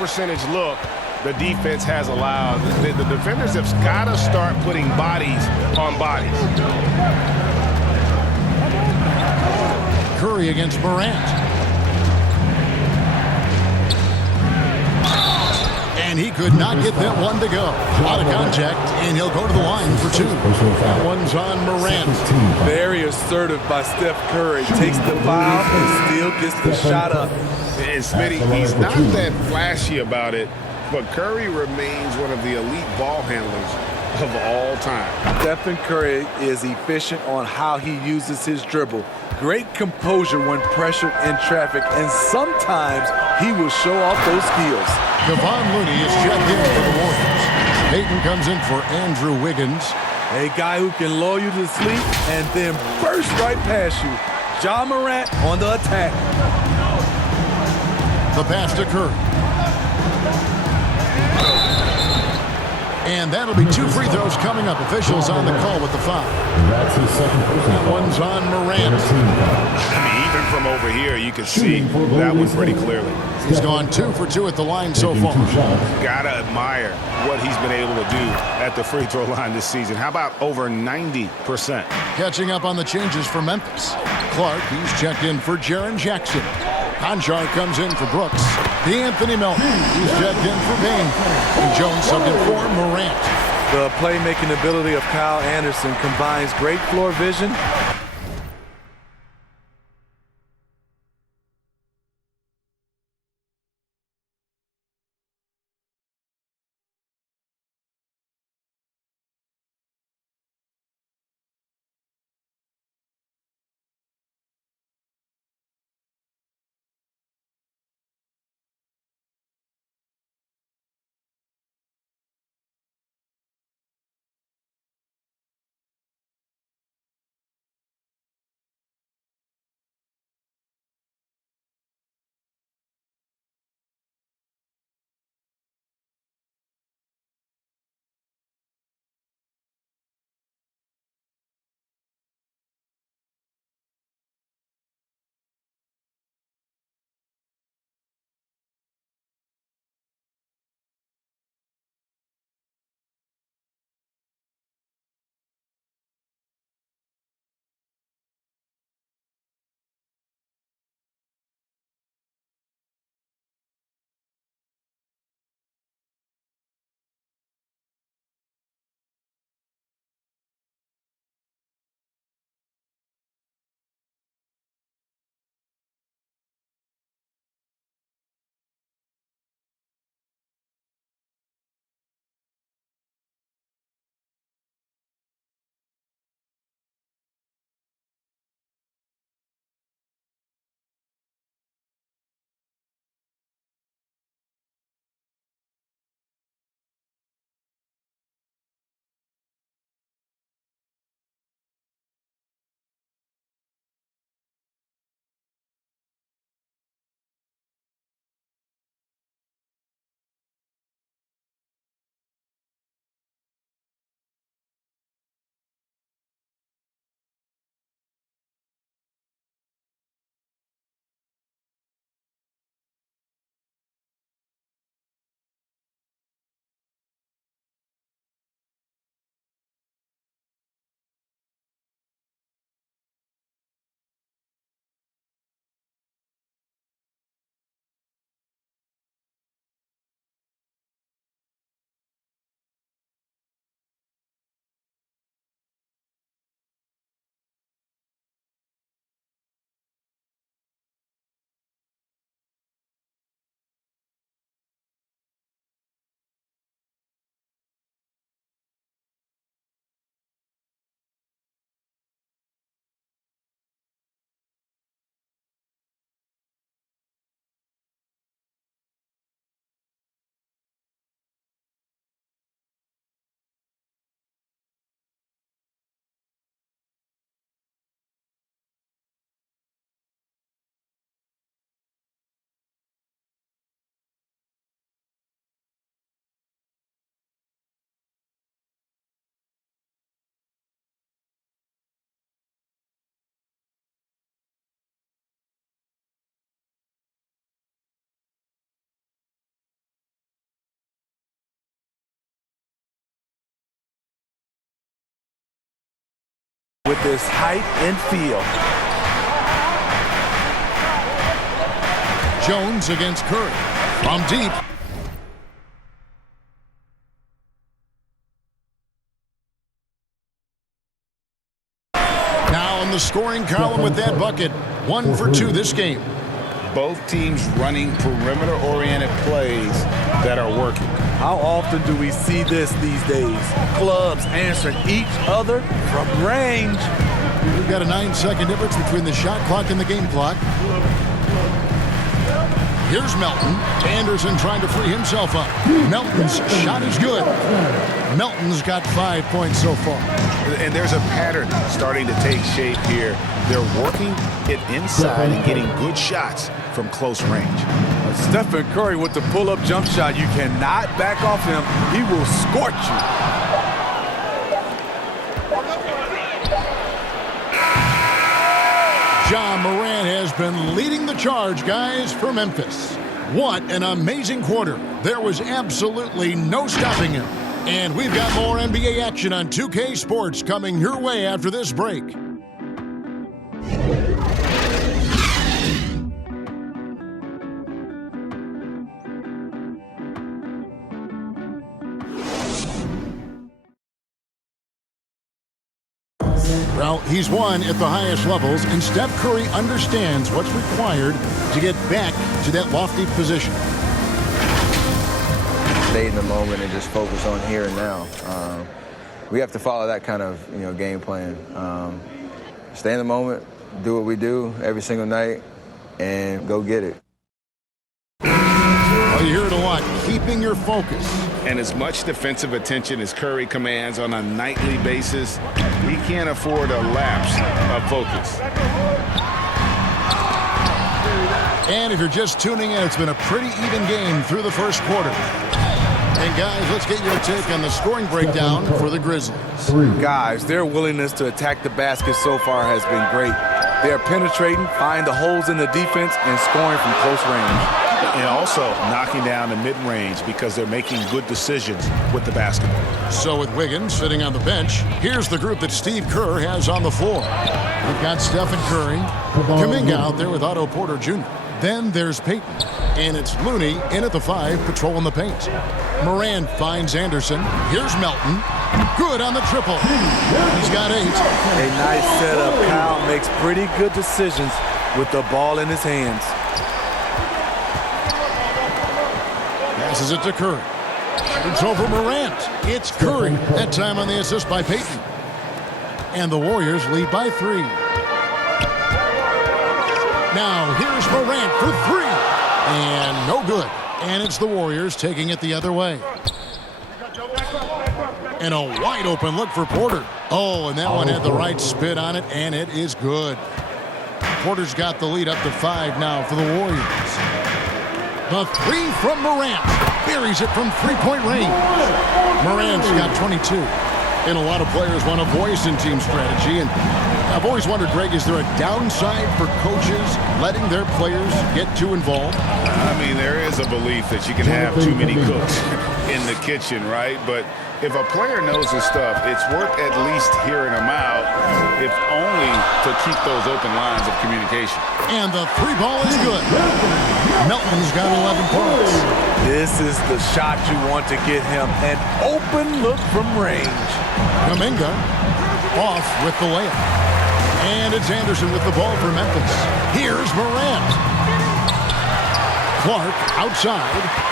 percentage look the defense has allowed. The defenders have got to start putting bodies on bodies. Curry against Morant. And he could not get that one to go. Out of contact, and he'll go to the line for two. That one's on Morant. Very assertive by Steph Curry. Takes the foul and still gets the shot up. And Smitty, he's not that flashy about it, but Curry remains one of the elite ball handlers of all time. Stephen Curry is efficient on how he uses his dribble. Great composure when pressured in traffic, and sometimes he will show off those skills. Kevon Looney is checked in for the Warriors. Payton comes in for Andrew Wiggins. A guy who can lull you to sleep and then burst right past you. Ja Morant on the attack. The pass to Curry. And that'll be two free throws coming up. Officials on the call with the foul. That's his second personal That one's on Morant. I mean, even from over here, you can see that one pretty clearly. He's gone 2 for 2 at the line so far. Gotta admire what he's been able to do at the free throw line this season. How about over 90%? Catching up on the changes for Memphis. Clark, he's checked in for Jaren Jackson. Conchar comes in for Brooks. D'Anthony Melton, he's checked in for Payne. And Jones subbed in for Morant. The playmaking ability of Kyle Anderson combines great floor vision with his height and feel. Jones against Curry. From deep. Now in the scoring column with that bucket. 1 for 2 this game. Both teams running perimeter-oriented plays that are working. How often do we see this these days? Clubs answering each other from range. We've got a 9-second difference between the shot clock and the game clock. Here's Melton. Anderson trying to free himself up. Melton's shot is good. Melton's got 5 points so far. And there's a pattern starting to take shape here. They're working it inside and getting good shots from close range. Stephen Curry with the pull-up jump shot. You cannot back off him. He will scorch you. Ja Morant has been leading the charge, guys, for Memphis. What an amazing quarter. There was absolutely no stopping him. And we've got more NBA action on 2K Sports coming your way after this break. Well, he's won at the highest levels, and Steph Curry understands what's required to get back to that lofty position. Stay in the moment and just focus on here and now. We have to follow that kind of game plan. Stay in the moment, do what we do every single night, and go get it. Well, you hear it a lot, keeping your focus. And as much defensive attention as Curry commands on a nightly basis, he can't afford a lapse of focus. And if you're just tuning in, it's been a pretty even game through the first quarter. And guys, let's get your take on the scoring breakdown for the Grizzlies. Guys, their willingness to attack the basket so far has been great. They're penetrating, finding the holes in the defense, and scoring from close range. And also knocking down the mid-range because they're making good decisions with the basketball. So with Wiggins sitting on the bench, here's the group that Steve Kerr has on the floor. We've got Stephen Curry, Kuminga out there with Otto Porter Jr. Then there's Payton, and it's Looney in at the 5, patrolling the paint. Morant finds Anderson. Here's Melton. Good on the triple. He's got 8. A nice setup. Kyle makes pretty good decisions with the ball in his hands. Passes it to Curry. It's over Morant. It's Curry. That time on the assist by Payton. And the Warriors lead by 3. Now here's Morant for 3. And no good. And it's the Warriors taking it the other way. And a wide open look for Porter. Oh, and that one had the right spin on it, and it is good. Porter's got the lead up to 5 now for the Warriors. The 3 from Morant. Buries it from 3-point range. Morant's got 22. And a lot of players want a voice in team strategy. And I've always wondered, Greg, is there a downside for coaches letting their players get too involved? I mean, there is a belief that you can have too many cooks in the kitchen, right? But if a player knows his stuff, it's worth at least hearing him out, if only to keep those open lines of communication. And the 3 ball is good. Melton's got 11 points. This is the shot you want to get him. An open look from range. Kuminga off with the layup. And it's Anderson with the ball for Memphis. Here's Morant. Clark outside.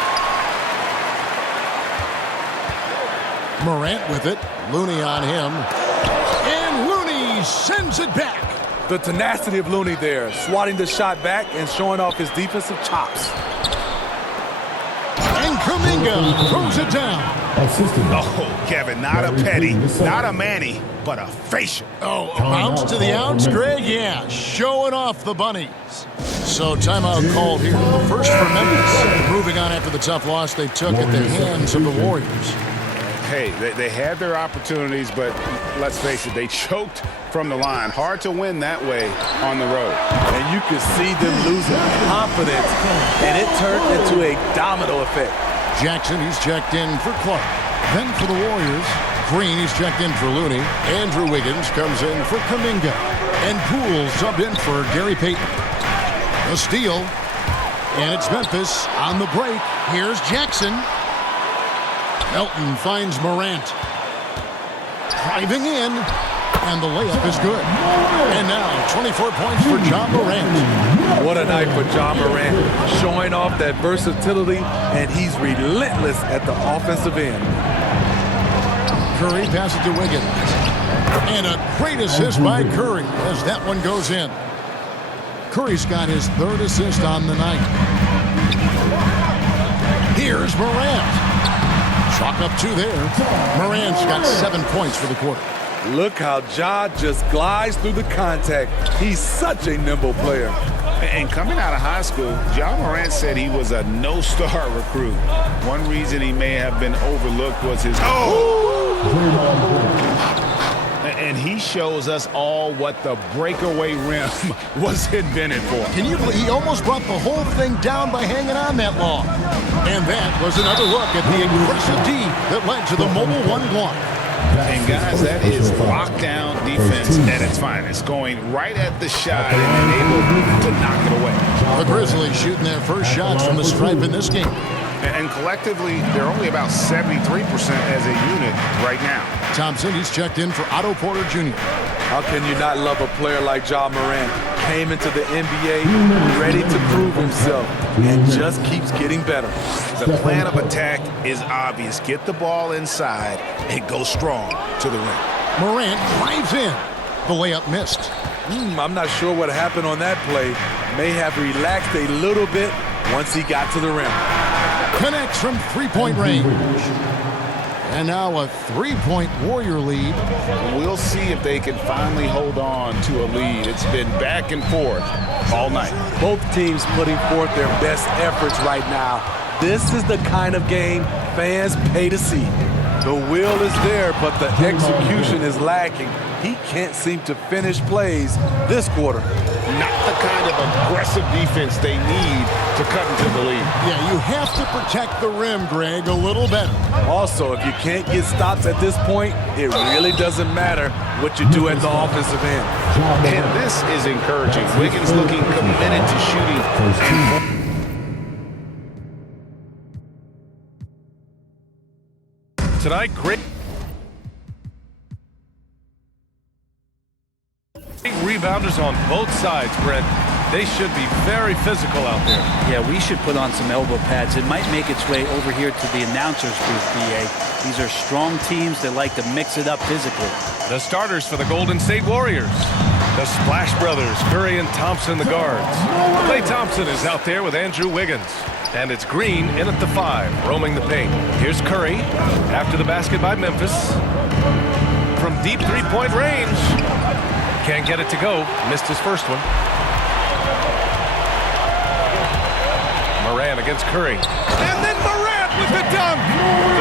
Morant with it. Looney on him. And Looney sends it back. The tenacity of Looney there, swatting the shot back and showing off his defensive chops. And Kuminga throws it down. Oh, Kevin, not a petty, not a Manny, but a facial. Oh, a bounce to the outs, Greg? Yeah, showing off the bunnies. So timeout called here. The first for Memphis. Moving on after the tough loss they took at the hands of the Warriors. Hey, they had their opportunities, but let's face it, they choked from the line. Hard to win that way on the road. And you could see them losing confidence, and it turned into a domino effect. Jackson, he's checked in for Clark. Then for the Warriors, Green, he's checked in for Looney. Andrew Wiggins comes in for Kuminga. And Poole subbed in for Gary Payton. A steal. And it's Memphis on the break. Here's Jackson. Melton finds Morant. Driving in. And the layup is good. And now 24 points for John Morant. What a night for John Morant. Showing off that versatility, and he's relentless at the offensive end. Curry passes to Wiggins. And a great assist by Curry as that one goes in. Curry's got his third assist on the night. Here's Morant. Chalk up 2 there. Morant's got 7 points for the quarter. Look how Ja just glides through the contact. He's such a nimble player. And coming out of high school, John Morant said he was a no-star recruit. One reason he may have been overlooked was his... And he shows us all what the breakaway rim was invented for. Can you believe he almost brought the whole thing down by hanging on that long? And that was another look at the aggressive D that led to the mobile 1 block. And guys, that is lockdown defense at its finest, going right at the shot and then able to knock it away. The Grizzlies shooting their first shots from the stripe in this game. And collectively, they're only about 73% as a unit right now. Thompson, he's checked in for Otto Porter Jr. How can you not love a player like Ja Morant? Came into the NBA ready to prove himself and just keeps getting better. The plan of attack is obvious. Get the ball inside and go strong to the rim. Morant drives in. The layup missed. I'm not sure what happened on that play. May have relaxed a little bit once he got to the rim. Connects from three-point range. And now a three-point Warrior lead. We'll see if they can finally hold on to a lead. It's been back and forth all night. Both teams putting forth their best efforts right now. This is the kind of game fans pay to see. The will is there, but the execution is lacking. He can't seem to finish plays this quarter. Not the kind of aggressive defense they need to cut into the lead. Yeah, you have to protect the rim, Greg, a little better. Also, if you can't get stops at this point, it really doesn't matter what you do at the offensive end. And this is encouraging. Wiggins looking committed to shooting. Tonight, great rebounders on both sides, Brent. They should be very physical out there. Yeah, we should put on some elbow pads. It might make its way over here to the announcers booth, BA. These are strong teams that like to mix it up physically. The starters for the Golden State Warriors. The Splash Brothers, Curry and Thompson, the guards. Klay Thompson is out there with Andrew Wiggins. And it's Green in at the 5, roaming the paint. Here's Curry after the basket by Memphis. From deep three-point range. Can't get it to go. Missed his first one. Morant against Curry. And then Morant with the dunk.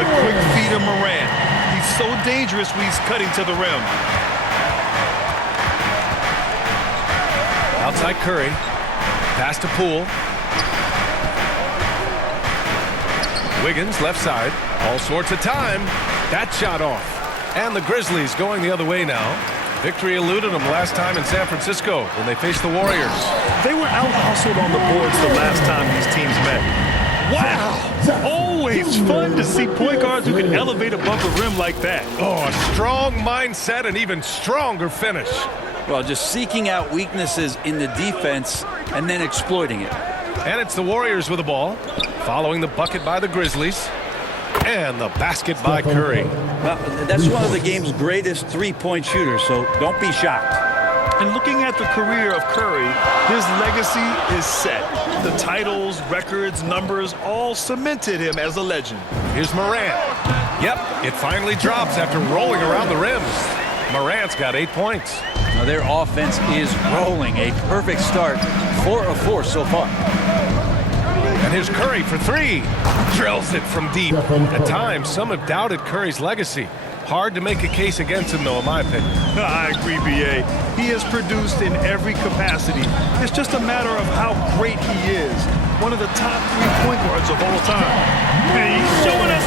The quick feed of Morant. He's so dangerous when he's cutting to the rim. Outside Curry. Pass to Poole. Wiggins left side. All sorts of time. That shot off. And the Grizzlies going the other way now. Victory eluded them last time in San Francisco when they faced the Warriors. They were out-hustled on the boards the last time these teams met. Wow! Always fun to see point guards who can elevate above the rim like that. Oh, a strong mindset and even stronger finish. Well, just seeking out weaknesses in the defense and then exploiting it. And it's the Warriors with the ball, following the bucket by the Grizzlies. And the basket by Curry. Well, that's one of the game's greatest three-point shooters, so don't be shocked. And looking at the career of Curry, his legacy is set. The titles, records, numbers all cemented him as a legend. Here's Morant. Yep, it finally drops after rolling around the rims. Morant's got 8 points. Now their offense is rolling. A perfect start. 4 of 4 so far. And here's Curry for 3. Drills it from deep. At times, some have doubted Curry's legacy. Hard to make a case against him, though, in my opinion. I agree, B.A. He has produced in every capacity. It's just a matter of how great he is. One of the top 3 point guards of all time. And